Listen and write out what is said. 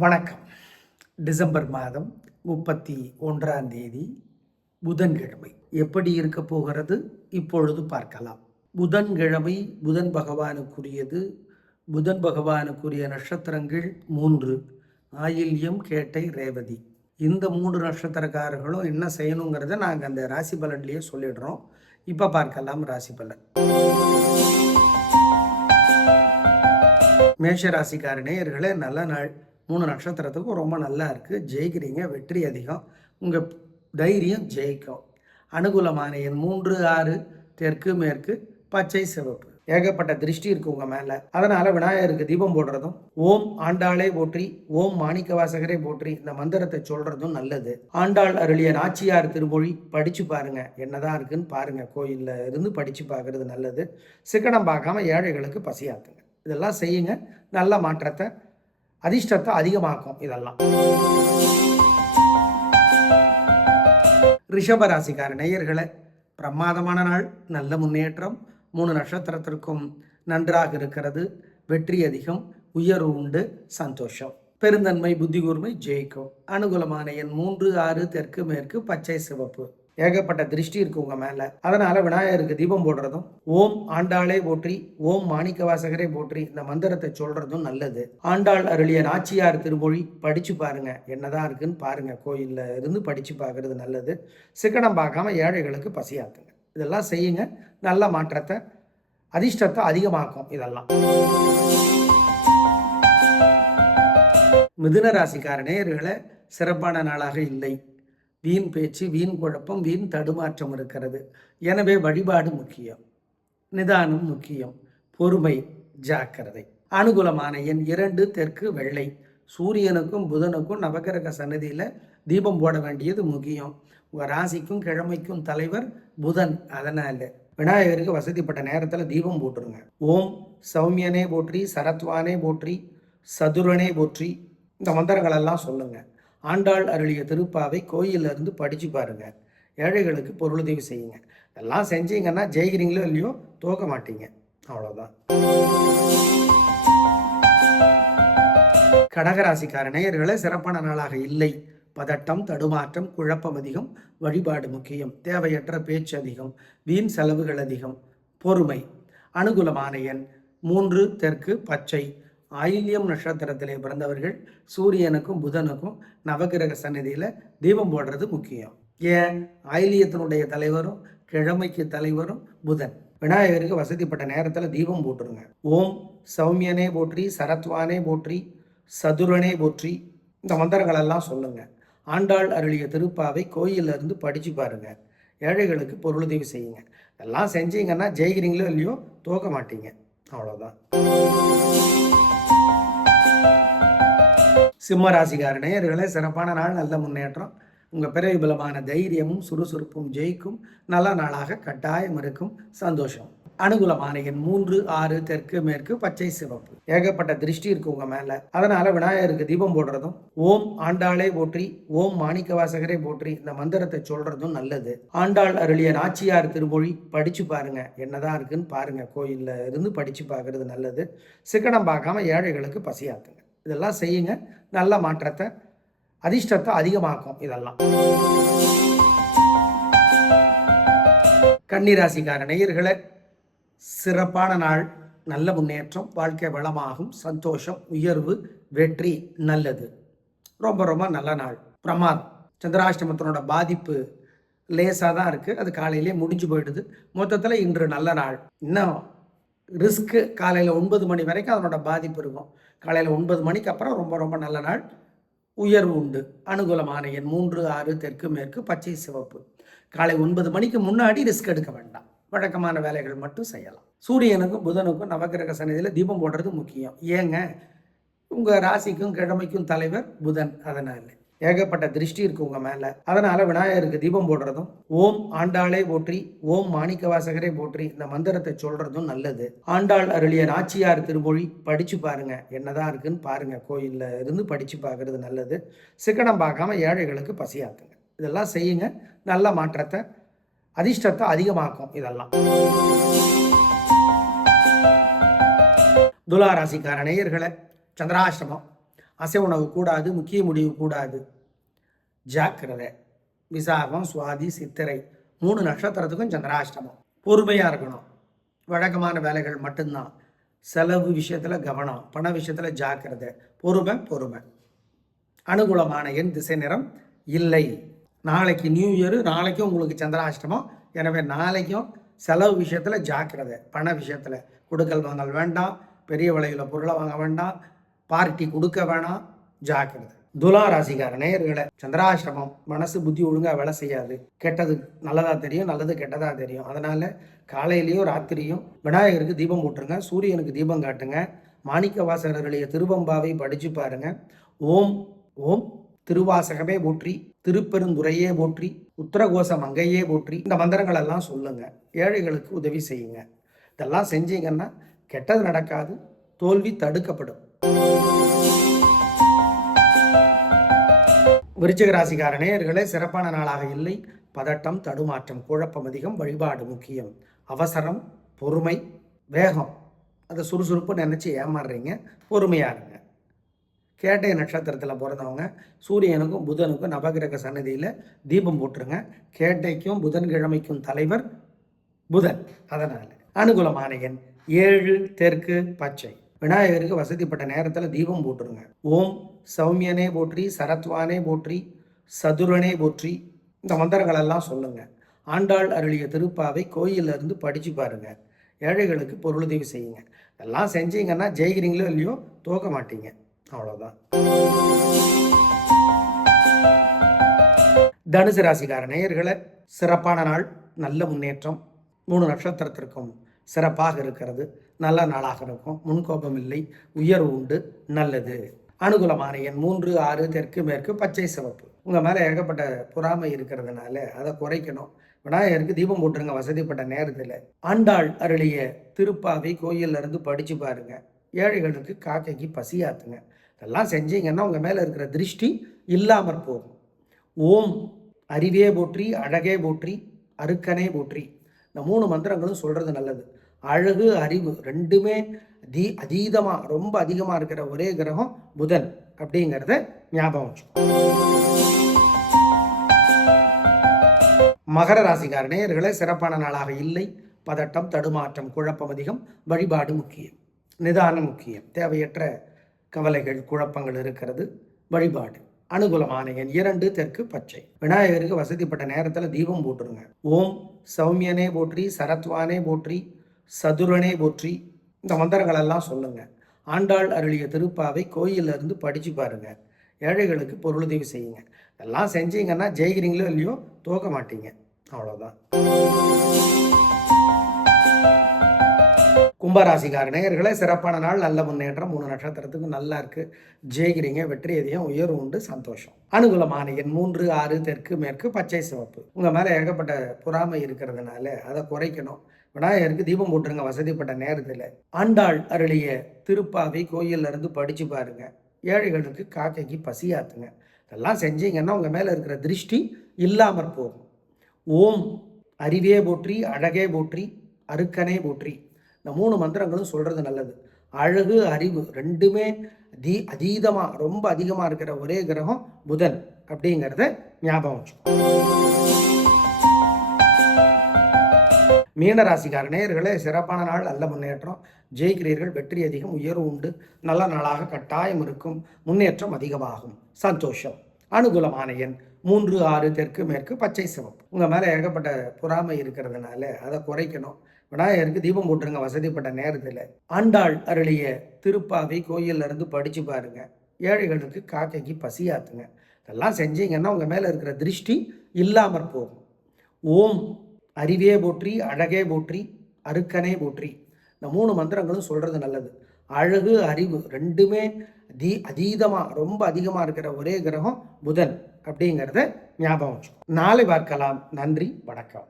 வணக்கம். டிசம்பர் மாதம் முப்பத்தி ஒன்றாம் தேதி புதன்கிழமை. எப்படி இருக்க போகிறது? இப்பொழுது பார்க்கலாம். புதன்கிழமை புதன் பகவானுக்குரியது. புதன் பகவானுக்குரிய நட்சத்திரங்கள் மூன்று. ஆயில்யம் கேட்டை ரேவதி. இந்த மூன்று நட்சத்திரக்காரர்களும் என்ன செய்யணுங்கிறத நாங்கள் அந்த ராசி பலன்லேயே சொல்லிடுறோம். இப்போ பார்க்கலாம் ராசி பலன். மேஷ ராசிக்கார நேயர்களே நல்ல நாள். மூணு நட்சத்திரத்துக்கும் ரொம்ப நல்லா இருக்குது ஜெயிக்கிறீங்க வெற்றி அதிகம். உங்கள் தைரியம் ஜெயிக்கும். அனுகூலமான எண் மூன்று ஆறு தெற்கு மேற்கு பச்சை சிவப்பு. ஏகப்பட்ட திருஷ்டி இருக்கு உங்கள் மேலே. அதனால் விநாயகருக்கு தீபம் போடுறதும் ஓம் ஆண்டாளே போற்றி ஓம் மாணிக்க வாசகரே போற்றி இந்த மந்திரத்தை சொல்கிறதும் நல்லது. ஆண்டாள் அருளிய நாச்சியார் திருமொழி படித்து பாருங்க. என்னதான் இருக்குன்னு பாருங்க. கோயிலில் இருந்து படித்து பார்க்கறது நல்லது. சிக்கனம் பார்க்காம ஏழைகளுக்கு பசியாத்துங்க. இதெல்லாம் செய்யுங்க. நல்ல மாற்றத்தை அதிர்ஷ்டத்தை அதிகமாக்கும் இதெல்லாம். ரிஷபராசிக்கார நேயர்களை பிரமாதமான நாள் நல்ல முன்னேற்றம் மூணு நட்சத்திரத்திற்கும் நன்றாக இருக்கிறது வெற்றி அதிகம் உயர்வு உண்டு சந்தோஷம். பெருந்தன்மை புத்தி கூர்மை ஜெயிக்கும். அனுகூலமான எண் மூன்று ஆறு தெற்கு மேற்கு பச்சை சிவப்பு. ஏகப்பட்ட திருஷ்டி இருக்கு உங்க மேல. அதனால விநாயகருக்கு தீபம் போடுறதும் ஓம் ஆண்டாளே போற்றி ஓம் மாணிக்க வாசகரே போற்றி இந்த மந்திரத்தை சொல்றதும் நல்லது. ஆண்டாள் அருளிய நாச்சியார் திருமொழி படிச்சு பாருங்க. என்னதான் இருக்குன்னு பாருங்க. கோயில்ல இருந்து படிச்சு பார்க்கறது நல்லது. சிக்கனம் பார்க்காம ஏழைகளுக்கு பசியாத்துங்க. இதெல்லாம் செய்யுங்க. நல்ல மாற்றத்தை அதிர்ஷ்டத்தை அதிகமாக்கும் இதெல்லாம். மிதுன ராசிக்கார நேயர்களை சிறப்பான நாளாக இல்லை. வீண் பேச்சு வீண் குழப்பம் வீண் தடுமாற்றம் இருக்கிறது. எனவே வழிபாடு முக்கியம். நிதானம் முக்கியம். பொறுமை ஜாக்கிரதை. அனுகூலமான எண் இரண்டு தெற்கு வெள்ளை. சூரியனுக்கும் புதனுக்கும் நவகிரக சன்னதியில் தீபம் போட வேண்டியது முக்கியம். உங்கள் ராசிக்கும் கிழமைக்கும் தலைவர் புதன். அதனால் விநாயகருக்கு வசதிப்பட்ட நேரத்தில் தீபம் போட்டுருங்க. ஓம் சௌமியனே போற்றி சரத்வானே போற்றி சதுரனே போற்றி இந்த மந்திரங்களெல்லாம் சொல்லுங்கள் ஆண்டாள் அருளிய திருப்பாவை கோயிலிருந்து இருந்து படித்து பாருங்க. ஏழைகளுக்கு பொருளுதவி செய்யுங்க. எல்லாம் செஞ்சீங்கன்னா ஜெயிக்கிறீங்களோ இல்லையோ தோக்க மாட்டீங்க. அவ்வளோதான் கடகராசிக்கார நேயர்களே சிறப்பான நாளாக இல்லை. பதட்டம் தடுமாற்றம் குழப்பம் அதிகம் வழிபாடு முக்கியம். தேவையற்ற பேச்சு அதிகம் வீண் செலவுகள் அதிகம் பொறுமை அனுகூலமான எண் மூன்று தெற்கு பச்சை ஆயில்யம் நட்சத்திரத்திலே பிறந்தவர்கள் சூரியனுக்கும் புதனுக்கும் நவகிரக சன்னதியில் தீபம் போடுறது முக்கியம். ஏன்? ஆயிலியத்தினுடைய தலைவரும் கிழமைக்கு தலைவரும் புதன். விநாயகருக்கு வசதிப்பட்ட நேரத்தில் தீபம் போட்டுருங்க. ஓம் சௌமியனே போற்றி சரத்வானே போற்றி சதுரனே போற்றி இந்த மந்திரங்களெல்லாம் சொல்லுங்கள் ஆண்டாள் அருளிய திருப்பாவை கோயில்ல இருந்து பாருங்கள் ஏழைகளுக்கு பொருளுதவி செய்யுங்க. இதெல்லாம் செஞ்சீங்கன்னா ஜெயிக்கிறீங்களோ இல்லையோ தோக்க மாட்டீங்க. அவ்வளோதான் சிம்ம ராசிக்கார நேயர்களே சிறப்பான நாள் நல்ல முன்னேற்றம். உங்கள் பிறவி பலமான தைரியமும் சுறுசுறுப்பும் ஜெயிக்கும். நல்ல நாளாக கட்டாயம் இருக்கும். சந்தோஷம். அனுகூலமான எண் மூன்று ஆறு தெற்கு மேற்கு பச்சை சிவப்பு. ஏகப்பட்ட திருஷ்டி இருக்கு உங்க மேல. அதனால விநாயகருக்கு தீபம் போடுறதும் ஓம் ஆண்டாளே போற்றி ஓம் மாணிக்க வாசகரே போற்றி இந்த மந்திரத்தை சொல்றதும் நல்லது. ஆண்டாள் அருளிய நாச்சியார் திருமொழி படிச்சு பாருங்க. என்னதான் இருக்குன்னு பாருங்க. கோயில்ல இருந்து படிச்சு பார்க்கறது நல்லது. சிக்கனம் பார்க்காம ஏழைகளுக்கு பசியாத்துங்க. இதெல்லாம் செய்யுங்க. நல்ல மாற்றத்தை அதிர்ஷ்டத்தை அதிகமாக்கும் இதெல்லாம். கன்னிராசிக்கார நேயர்களே சிறப்பான நாள் நல்ல முன்னேற்றம் வாழ்க்கை வளமாகும் சந்தோஷம் உயர்வு வெற்றி நல்லது. ரொம்ப ரொம்ப நல்ல நாள். பிரமாதம். சந்திராஷ்டமத்தினோட பாதிப்பு லேசாக தான் இருக்குது அது காலையிலே முடிஞ்சு போயிடுது. மொத்தத்தில் இன்று நல்ல நாள். இன்னும் ரிஸ்க்கு காலையில் ஒன்பது மணி வரைக்கும் அதனோட பாதிப்பு இருக்கும். காலையில் ஒன்பது மணிக்கு அப்புறம் ரொம்ப ரொம்ப நல்ல நாள். உயர்வு உண்டு. அனுகூலமான எண் மூன்று ஆறு தெற்கு மேற்கு பச்சை சிவப்பு. காலை ஒன்பது மணிக்கு முன்னாடி ரிஸ்க் எடுக்க வேண்டாம். வழக்கமான வேலைகள் மட்டும் செய்யலாம். சூரியனுக்கும் புதனுக்கும் நவகிரக சன்னதியில் தீபம் போடுறது முக்கியம். ஏங்க? உங்கள் ராசிக்கும் கிழமைக்கும் தலைவர் புதன். அதனால் ஏகப்பட்ட திருஷ்டி இருக்கு உங்க மேல. அதனால விநாயகருக்கு தீபம் போடுறதும் ஓம் ஆண்டாளே போற்றி ஓம் மாணிக்க வாசகரே போற்றி இந்த மந்திரத்தை சொல்றதும் நல்லது. ஆண்டாள் அருளிய நாச்சியார் திருமொழி படிச்சு பாருங்க. என்னதான் இருக்குன்னு பாருங்க. கோயில்ல இருந்து படிச்சு பார்க்கறது நல்லது. சிக்கனம் பார்க்காம ஏழைகளுக்கு பசியாக்குங்க இதெல்லாம் செய்யுங்க. நல்ல மாற்றத்தை அதிர்ஷ்டத்தை அதிகமாக்கும் இதெல்லாம். துலாராசிக்கார நேயர்களை சந்திராஷ்டமம். அசை உணவு கூடாது முக்கிய முடிவு கூடாது. ஜாக்கிரதை விசாகம் சுவாதி சித்திரை மூணு நட்சத்திரத்துக்கும் சந்திராஷ்டமம். பொறுமையாக இருக்கணும். வழக்கமான வேலைகள் மட்டும்தான். செலவு விஷயத்தில் கவனம் பண விஷயத்தில் ஜாக்கிரதை. பொறுமை பொறுமை. அனுகூலமான என் திசை நிறம் இல்லை. நாளைக்கு நியூ இயரு நாளைக்கும் உங்களுக்கு சந்திராஷ்டமம். எனவே நாளைக்கும் செலவு விஷயத்தில் ஜாக்கிரதை பண விஷயத்தில். கொடுக்கல் வாங்கல் வேண்டாம் பெரிய விலையில் பொருளை வாங்க வேண்டாம் பார்ட்டி கொடுக்க வேணாம். ஜாக்கிரதை. துலா ராசிக்கார நேயர்களை சந்திராசிரமம் மனசு புத்தி ஒழுங்காக வேலை செய்யாது. கெட்டது நல்லதாக தெரியும் நல்லது கெட்டதாக தெரியும். அதனால் காலையிலையும் ராத்திரியும் விநாயகருக்கு தீபம் போட்டுருங்க. சூரியனுக்கு தீபம் காட்டுங்க. மாணிக்க வாசகர்களுடைய திருவம்பாவை படித்து பாருங்க. ஓம் ஓம் திருவாசகமே போற்றி திருப்பெருந்துறையே போற்றி உத்தரகோசம் அங்கேயே போற்றி இந்த மந்திரங்கள் எல்லாம் சொல்லுங்க. ஏழைகளுக்கு உதவி செய்யுங்க. இதெல்லாம் செஞ்சீங்கன்னா கெட்டது நடக்காது தோல்வி தடுக்கப்படும். விருச்சிக ராசிக்கார நேயர்களே சிறப்பான நாளாக இல்லை. பதட்டம் தடுமாற்றம் குழப்பம் அதிகம் வழிபாடு முக்கியம். அவசரம் பொறுமை வேகம். அதை சுறுசுறுப்பு நினச்சி ஏமாறுறீங்க. பொறுமையாக இருங்க. கேட்டை நட்சத்திரத்தில் பிறந்தவங்க சூரியனுக்கும் புதனுக்கும் நவகிரக சன்னதியில் தீபம் போட்டுருங்க. கேட்டைக்கும் புதன்கிழமைக்கும் தலைவர் புதன். அதனால் அனுகூலமான எண் ஏழு தெற்கு பச்சை. விநாயகருக்கு வசதிப்பட்ட நேரத்தில் தீபம் போட்டுருங்க. ஓம் சௌமியனே போற்றி சரத்வானே போற்றி சதுரனே போற்றி இந்த மந்திரங்களெல்லாம் சொல்லுங்கள் ஆண்டாள் அருளிய திருப்பாவை கோயிலிருந்து இருந்து பாருங்கள் ஏழைகளுக்கு பொருளுதவி செய்யுங்க. இதெல்லாம் செஞ்சீங்கன்னா ஜெயிக்கிறீங்களோ இல்லையோ தோக்க மாட்டீங்க. அவ்வளோதான் தனுசு ராசிக்கார நேயர்களை சிறப்பான நாள் நல்ல முன்னேற்றம் மூணு நட்சத்திரத்திற்கும். சிறப்பாக இருக்கிறது. நல்ல நாளாக இருக்கும். முன்கோபம் இல்லை. உயர்வு உண்டு. நல்லது. அனுகூலமான எண் மூன்று ஆறு தெற்கு மேற்கு பச்சை சிவப்பு. உங்கள் மேலே ஏகப்பட்ட பொறாமை இருக்கிறதுனால அதை குறைக்கணும். விநாயகருக்கு தீபம் போட்டுருங்க. வசதிப்பட்ட நேரத்தில். ஆண்டாள் அருளிய திருப்பாவை கோயில்ல இருந்து படித்து பாருங்க. ஏழைகளுக்கு காக்கைக்கு பசியாத்துங்க. இதெல்லாம் செஞ்சீங்கன்னா உங்கள் மேலே இருக்கிற திருஷ்டி இல்லாமற் போகும். ஓம் அறிவே போற்றி அழகே போற்றி அருக்கனே போற்றி. இந்த மூணு மந்திரங்களும் சொல்கிறது நல்லது. அழகு அறிவு ரெண்டுமே தி அதீதமாக ரொம்ப அதிகமாக இருக்கிற ஒரே கிரகம் புதன் அப்படிங்கிறத ஞாபகம் வச்சுக்கோ. மகர ராசிக்கார நேயர்களே சிறப்பான நாளாக இல்லை. பதட்டம் தடுமாற்றம் குழப்பம் அதிகம். வழிபாடு முக்கியம். நிதானம் முக்கியம். தேவையற்ற கவலைகள் குழப்பங்கள் இருக்கிறது. வழிபாடு. அனுகூலமான எண் இரண்டு தெற்கு பச்சை. விநாயகருக்கு வசதிப்பட்ட நேரத்தில் தீபம் போட்டுருங்க. ஓம் சௌமியனே போற்றி சரத்வானே போற்றி சதுரனே போற்றி இந்த மந்திரங்களெல்லாம் சொல்லுங்கள் ஆண்டாள் அருளிய திருப்பாவை கோயில்ல இருந்து படிச்சு ஏழைகளுக்கு பொருளுதவி செய்யுங்க. இதெல்லாம் செஞ்சீங்கன்னா ஜெயிக்கிறீங்களோ இல்லையோ தோக்க மாட்டீங்க. அவ்வளோதான் கும்பராசிக்கார நேயர்களே சிறப்பான நாள் நல்ல முன்னேற்றம். மூணு நட்சத்திரத்துக்கு நல்லா இருக்கு. ஜெயிக்கிறீங்க வெற்றி எதையும் உயர்வு உண்டு சந்தோஷம். அனுகூலமான எண் மூன்று ஆறு தெற்கு மேற்கு பச்சை சிவப்பு. உங்கள் மேலே ஏகப்பட்ட பொறாமை இருக்கிறதுனால அதை குறைக்கணும். விநாயகருக்கு தீபம் போட்டுருங்க வசதிப்பட்ட நேரத்தில். ஆண்டாள் அருளிய திருப்பாவை கோயில்ல இருந்து படித்து பாருங்க. ஏழைகளுக்கு காக்கைக்கு பசியாத்துங்க. இதெல்லாம் செஞ்சீங்கன்னா உங்கள் மேலே இருக்கிற திருஷ்டி இல்லாமற் போகும். ஓம் அறிவே போற்றி அழகே போற்றி அருக்கனே போற்றி. இந்த மூணு மந்திரங்களும் சொல்கிறது நல்லது. அழகு அறிவு ரெண்டுமே தீ அதீதமாக ரொம்ப அதிகமாக இருக்கிற ஒரே கிரகம் புதன் அப்படிங்கிறத ஞாபகம் வச்சுக்கோ. மீன ராசிக்கார நேயர்களே சிறப்பான நாள் நல்ல முன்னேற்றம். ஜெயிக்கிறீர்கள் வெற்றி அதிகம் உயர்வு உண்டு. நல்ல நாளாக கட்டாயம் இருக்கும் முன்னேற்றம் அதிகமாகும். சந்தோஷம். அனுகூலமான எண் மூன்று ஆறு தெற்கு மேற்கு பச்சை சிவப்பு. உங்கள் மேலே ஏகப்பட்ட பொறாமை இருக்கிறதுனால அதை குறைக்கணும். விநாயகருக்கு தீபம் போட்டுருங்க வசதிப்பட்ட நேரத்தில். ஆண்டாள் அருளிய திருப்பாவை கோயிலிருந்து படித்து பாருங்கள் பாருங்க. ஏழைகளுக்கு காக்கைக்கு பசியாத்துங்க இதெல்லாம் செஞ்சீங்கன்னா உங்கள் மேலே இருக்கிற திருஷ்டி இல்லாமற் போகும். ஓம் அறிவே போற்றி அழகே போற்றி அருக்கனே போற்றி. இந்த மூணு மந்திரங்களும் சொல்கிறது நல்லது. அழகு அறிவு ரெண்டுமே அதி அதீதமாக ரொம்ப அதிகமாக இருக்கிற ஒரே கிரகம் புதன் அப்படிங்கிறத ஞாபகம் வச்சுக்கோ. நாளை பார்க்கலாம். நன்றி வணக்கம்.